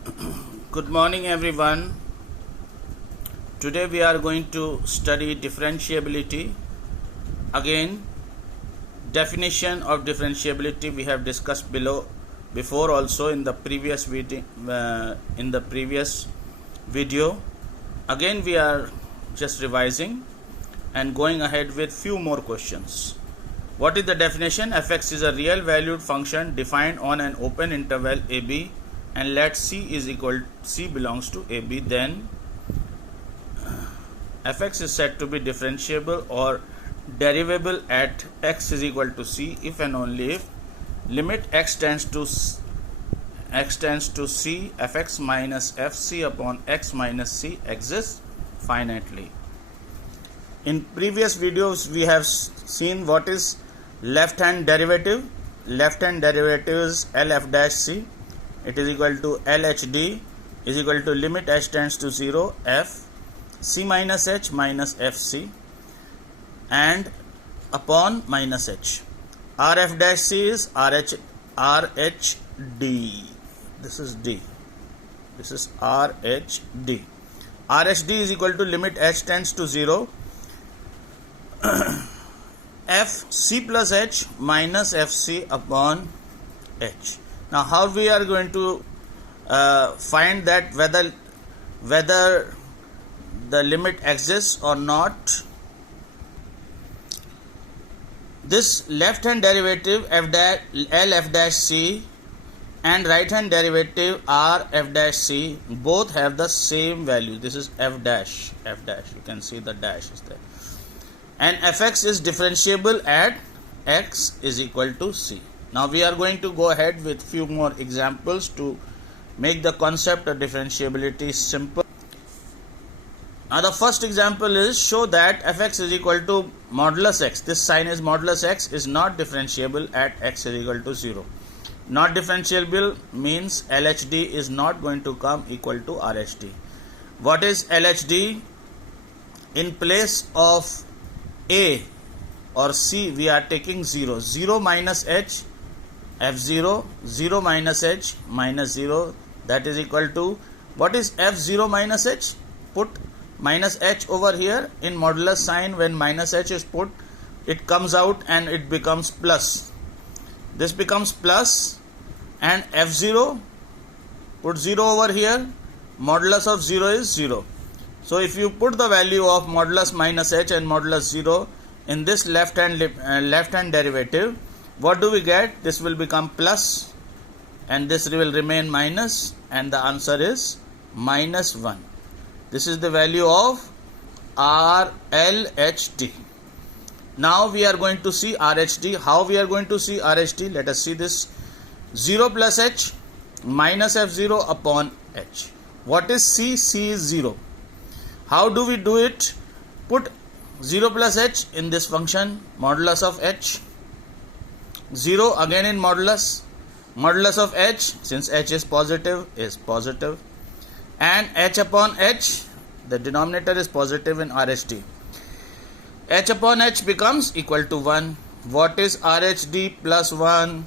Good morning, everyone. Today we are going to study differentiability. Again, definition of differentiability we have discussed before also in the previous video. Again, we are just revising and going ahead with few more questions. What is the definition? Fx is a real valued function defined on an open interval ab, and let C belongs to AB, then fx is said to be differentiable or derivable at x is equal to C if and only if limit x tends to C fx minus fc upon x minus c exists finitely. In previous videos we have seen what is left hand derivative. Left hand derivative is LF dash C. It is equal to LHD is equal to limit h tends to 0 f c minus h minus fc and upon minus h. RF dash c is RHD. This is D. This is RHD. RHD is equal to limit h tends to 0 f c plus h minus fc upon h. Now, how we are going to find that whether the limit exists or not? This left hand derivative L f dash c and right hand derivative R f dash c both have the same value. This is f dash. You can see the dash is there. And fx is differentiable at x is equal to c. Now we are going to go ahead with few more examples to make the concept of differentiability simple. Now the first example is show that fx is equal to modulus x. This sign is modulus x is not differentiable at x is equal to 0. Not differentiable means LHD is not going to come equal to RHD. What is LHD? In place of A or C we are taking 0. 0 minus h f0, 0 minus h minus 0, that is equal to, what is f0 minus h? Put minus h over here in modulus sign. When minus h is put, it comes out and it becomes plus. This becomes plus, and f0, put 0 over here, modulus of 0 is 0. So if you put the value of modulus minus h and modulus 0 in this left hand derivative, what do we get? This will become plus and this will remain minus, and the answer is minus 1. This is the value of RLHD. Now we are going to see RHD. How we are going to see RHD? Let us see this. 0 plus h minus f0 upon h. What is C? C is 0. How do we do it? Put 0 plus h in this function, modulus of h. 0 again in modulus of h, since h is positive, and h upon h, the denominator is positive in RHD. H upon h becomes equal to 1. What is RHD plus 1?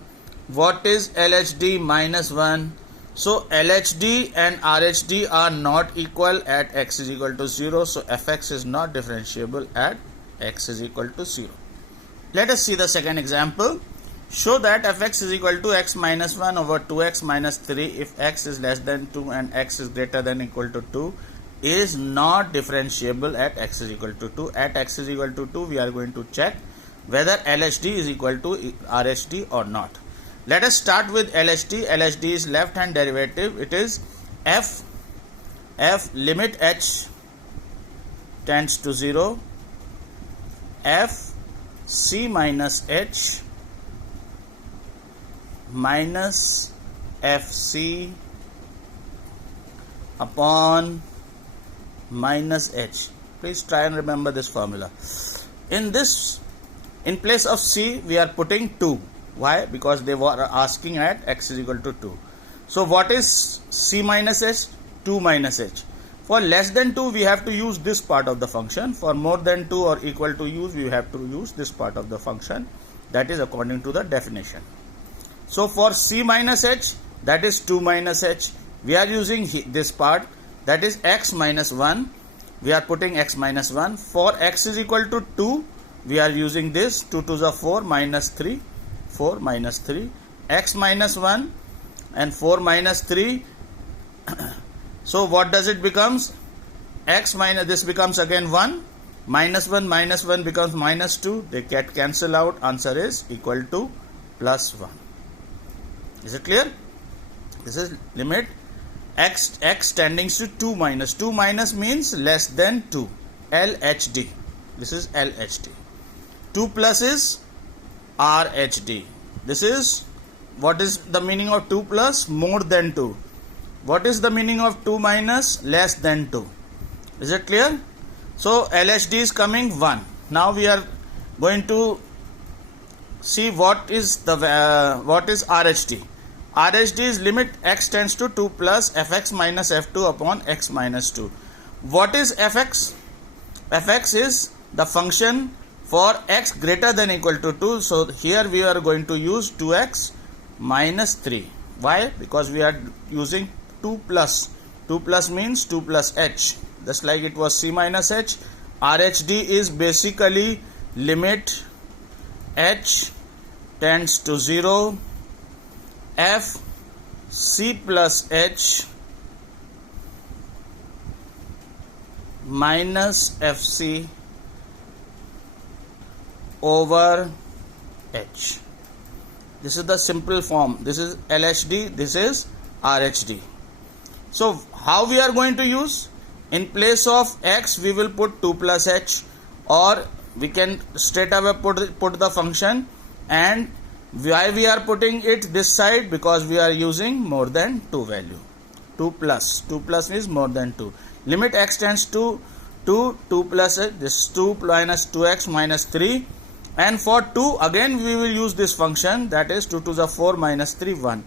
What is LHD minus 1? So LHD and RHD are not equal at x is equal to 0. So fx is not differentiable at x is equal to 0. Let us see the second example. Show that fx is equal to x minus 1 over 2x minus 3 if x is less than 2 and x is greater than equal to 2 is not differentiable at x is equal to 2. At x is equal to 2 we are going to check whether LHD is equal to RHD or not. Let us start with LHD. LHD is left hand derivative. It is f limit h tends to 0 f c minus h minus fc upon minus h. Please try and remember this formula. In place of c we are putting 2. Why? Because they were asking at x is equal to 2. So what is c minus h? 2 minus h. For less than 2 we have to use this part of the function. For more than 2 or equal to use, we have to use this part of the function. That is according to the definition. So for c minus h, that is 2 minus h. we are using this part, that is x minus 1. We are putting x minus 1. For x is equal to 2, we are using this. 2 to the 4 minus 3. 4 minus 3. X minus 1 and 4 minus 3. So what does it becomes? X minus, this becomes again 1. Minus 1 becomes minus 2. They get cancel out. Answer is equal to plus 1. Is it clear? This is limit x tending to 2 minus. 2 minus means less than 2. LHD. This is LHD. 2 plus is RHD. This is, what is the meaning of 2 plus? More than 2. What is the meaning of 2 minus? Less than 2. Is it clear? So LHD is coming 1. Now we are going to see what is RHD. RHD is limit x tends to 2 plus fx minus f2 upon x minus 2. What is fx? Fx is the function for x greater than or equal to 2. So here we are going to use 2x minus 3. Why? Because we are using 2 plus. 2 plus means 2 plus h. Just like it was c minus h. RHD is basically limit h tends to 0, f c plus h minus fc over h. This is the simple form. This is LHD, this is RHD. So how we are going to use? In place of x we will put 2 plus h, or we can straight away put the function. And why we are putting it this side? Because we are using more than 2 value. 2 plus means more than 2. Limit x tends to 2 plus h, this 2 minus 2x minus 3. And for 2 again we will use this function, that is 2 to the 4 minus 3 1.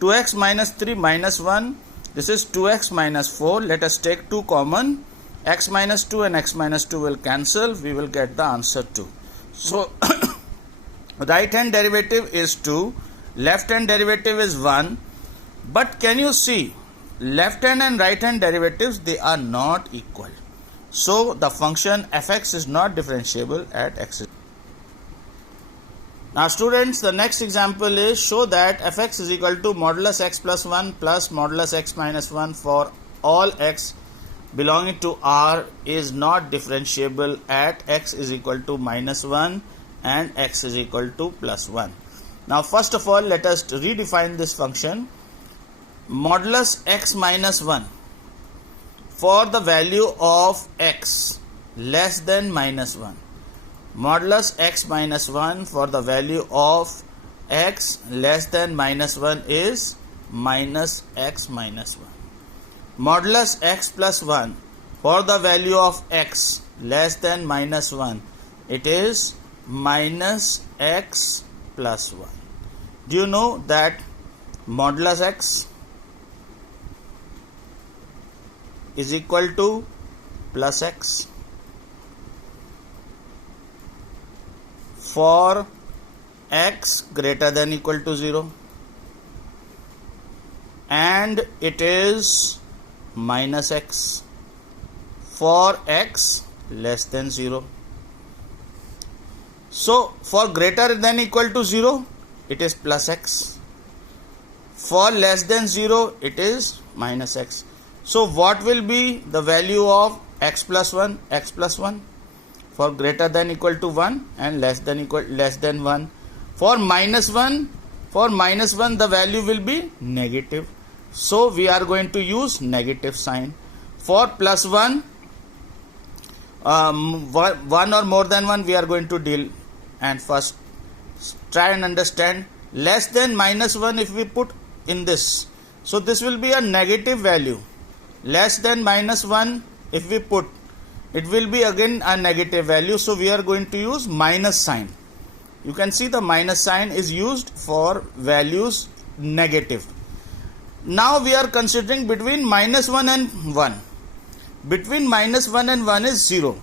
2x minus 3 minus 1. This is 2x minus 4. Let us take 2 common. X minus 2 and x minus 2 will cancel. We will get the answer 2. So right hand derivative is 2. Left hand derivative is 1. But can you see, left hand and right hand derivatives, they are not equal. So the function fx is not differentiable at x. Now students, the next example is, show that fx is equal to modulus x plus 1 plus modulus x minus 1 for all x belonging to R is not differentiable at x is equal to minus 1 and x is equal to plus 1. Now first of all, let us redefine this function. Modulus x minus 1 for the value of x less than minus 1. Modulus x minus 1 for the value of x less than minus 1 is minus x minus 1. Modulus x plus 1 for the value of x less than minus 1, it is minus x plus 1. Do you know that modulus x is equal to plus x for x greater than or equal to 0, and it is minus x for x less than 0. So for greater than or equal to 0, it is plus x. For less than 0, it is minus x. So what will be the value of x plus 1? X plus 1 for greater than or equal to 1 and less than 1. For minus 1, the value will be negative. So we are going to use negative sign. For plus 1, 1 or more than 1, we are going to deal. And first try and understand, less than minus 1 if we put in this, so this will be a negative value. Less than minus 1 if we put, it will be again a negative value. So we are going to use minus sign. You can see the minus sign is used for values negative. Now we are considering between minus 1 and 1. Between minus 1 and 1 is 0.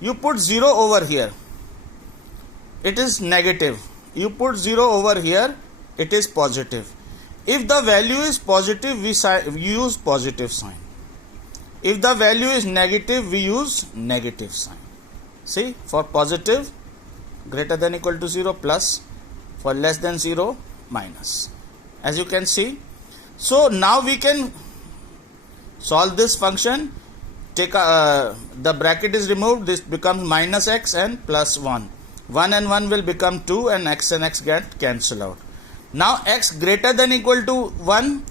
You put 0 over here, it is negative. You put 0 over here, it is positive. If the value is positive, we use positive sign. If the value is negative, we use negative sign. See, for positive, greater than equal to 0, plus, for less than 0, minus. As you can see, so now we can solve this function. Take the bracket is removed, this becomes minus x and plus 1. 1 and 1 will become 2 and x get cancelled out. Now x greater than equal to 1,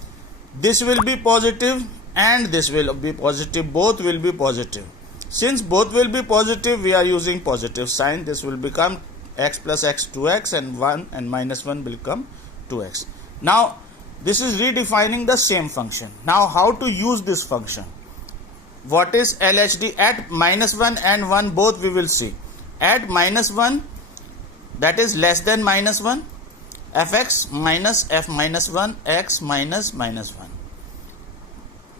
this will be positive and this will be positive, both will be positive. Since both will be positive, we are using positive sign. This will become x plus x 2x and 1 and minus 1 will become 2x. Now this is redefining the same function. Now how to use this function? What is LHD? At minus 1 and 1 both we will see. At minus 1, that is less than minus 1, fx minus f minus 1 x minus minus 1.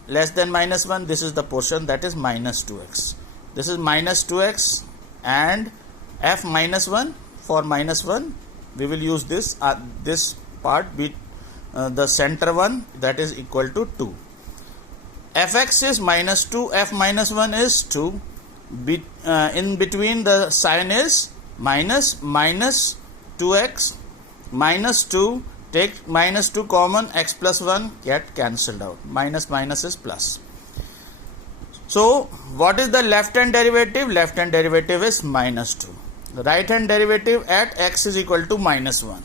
Less than minus 1, this is the portion, that is minus 2x. This is minus 2x and f minus 1. For minus 1, we will use this part, be the center one, that is equal to 2. Fx is minus 2, f minus 1 is 2. In between the sign is minus 2x minus 2, take minus 2 common, x plus 1 get cancelled out, minus is plus. So what is the left hand derivative? Left hand derivative is minus 2. The right hand derivative at x is equal to minus 1.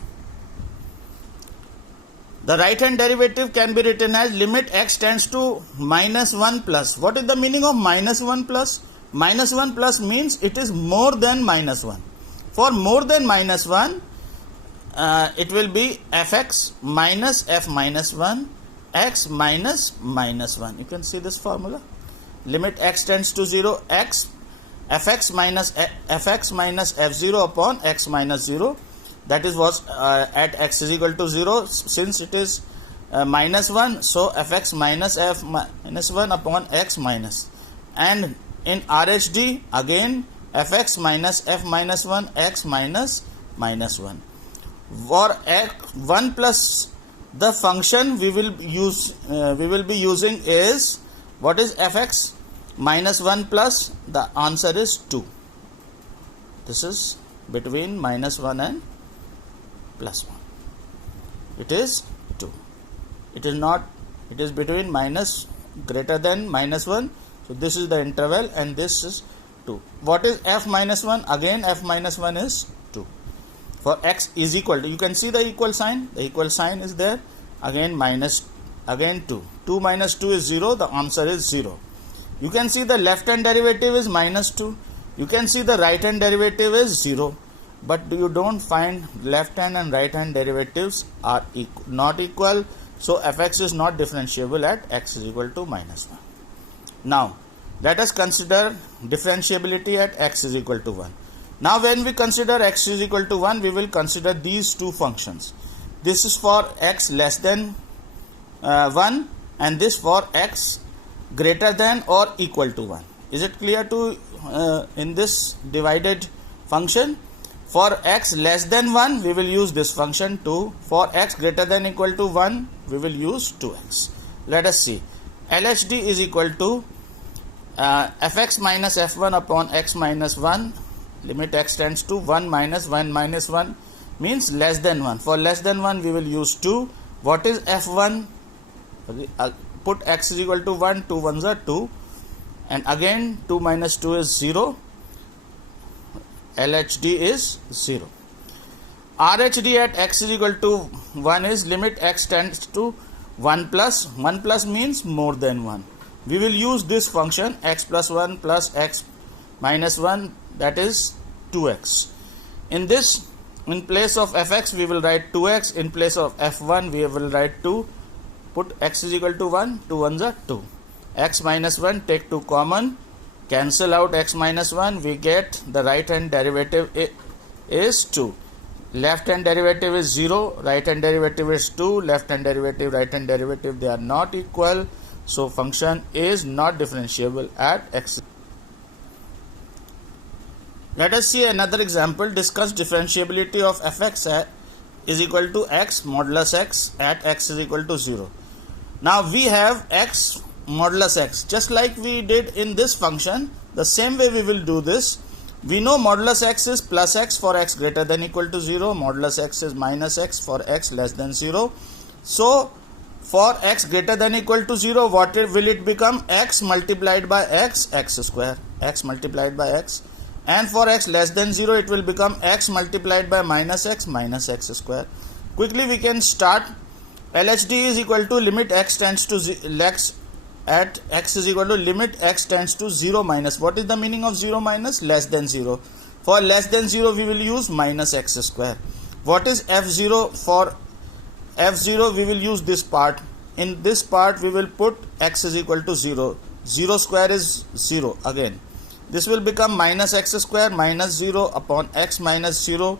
The right hand derivative can be written as limit x tends to minus 1 plus. What is the meaning of minus 1 plus? Minus 1 plus means it is more than minus 1. For more than minus 1, it will be fx minus f minus 1 x minus minus 1. You can see this formula. Limit x tends to 0, x fx minus f0 upon x minus 0. That is was at x is equal to 0. Since it is minus 1, so fx minus f minus 1 upon x minus. And in RHD again fx minus f minus 1 x minus minus 1. For x 1 plus, the function we will be using is, what is fx minus 1 plus? The answer is 2. This is between minus 1 and plus 1. It is 2. It is not, it is between minus greater than minus 1. So this is the interval and this is 2. What is f minus 1? Again f minus 1 is 2. For x is equal to, you can see the equal sign. The equal sign is there. Again minus, again 2. 2 minus 2 is 0. The answer is 0. You can see the left hand derivative is minus 2. You can see the right hand derivative is 0. But you don't find left hand and right hand derivatives are not equal. So fx is not differentiable at x is equal to minus 1. Now let us consider differentiability at x is equal to 1. Now when we consider x is equal to 1, we will consider these two functions. This is for x less than 1 and this for x greater than or equal to 1. Is it clear to in this divided function? For x less than 1, we will use this function 2. For x greater than equal to 1, we will use 2x. Let us see. LHD is equal to fx minus f1 upon x minus 1. Limit x tends to 1 minus 1 means less than 1. For less than 1, we will use 2. What is f1? Put x is equal to 1, 2 ones are 2. And again 2 minus 2 is 0. LHD is 0. RHD at x is equal to 1 is limit x tends to 1 plus. 1 plus means more than 1. We will use this function x plus 1 plus x minus 1, that is 2x. In this, in place of fx we will write 2x. In place of f1 we will write 2. Put x is equal to 1, 2 ones are 2. X minus 1, take 2 common. Cancel out x minus 1, we get the right hand derivative is 2. Left hand derivative is 0, right hand derivative is 2, left hand derivative, right hand derivative, they are not equal. So function is not differentiable at x. Let us see another example. Discuss differentiability of fx is equal to x modulus x at x is equal to 0. Now we have x modulus x. Just like we did in this function, the same way we will do this. We know modulus x is plus x for x greater than equal to 0. Modulus x is minus x for x less than 0. So for x greater than equal to 0, what will it become? X multiplied by x square. X multiplied by x. And for x less than 0, it will become x multiplied by minus x square. Quickly we can start. LHD is equal to limit x tends to x at x is equal to limit x tends to 0 minus. What is the meaning of 0 minus? Less than 0. For less than 0, we will use minus x square. What is f0? For f0, we will use this part. In this part, we will put x is equal to 0. 0 square is 0 again. This will become minus x square minus 0 upon x minus 0.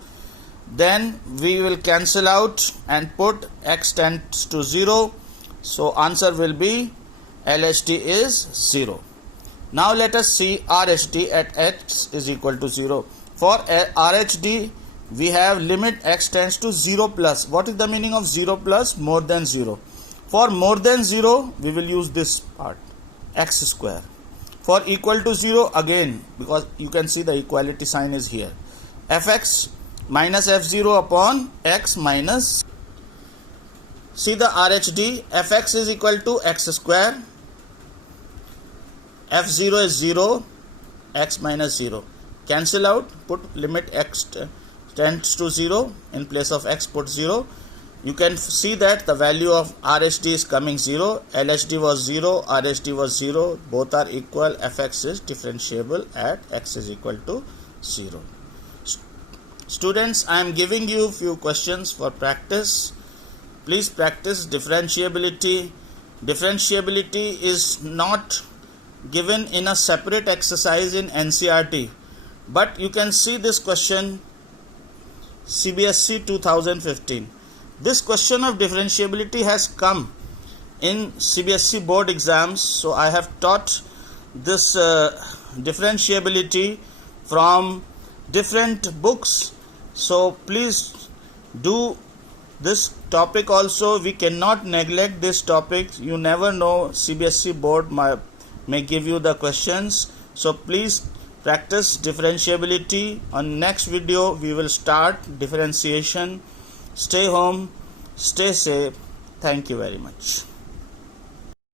Then we will cancel out and put x tends to 0. So answer will be LHD is 0. Now let us see RHD at x is equal to 0. For RHD, we have limit x tends to 0 plus. What is the meaning of 0 plus? More than 0. For more than 0, we will use this part, x square. For equal to 0, again, because you can see the equality sign is here, fx minus f0 upon x minus. See the RHD, fx is equal to x square, f0 is 0, x minus 0. Cancel out, put limit x tends to 0, in place of x put 0. You can see that the value of RHD is coming 0, LHD was 0, RHD was 0, both are equal, fx is differentiable at x is equal to 0. Students, I am giving you few questions for practice. Please practice differentiability. Differentiability is not given in a separate exercise in NCERT, but you can see this question CBSE 2015. This question of differentiability has come in CBSE board exams, so I have taught this differentiability from different books. So please do this topic also. We cannot neglect this topic. You never know, CBSE board may give you the questions. So please practice differentiability. On next video we will start differentiation. Stay home, stay safe. Thank you very much.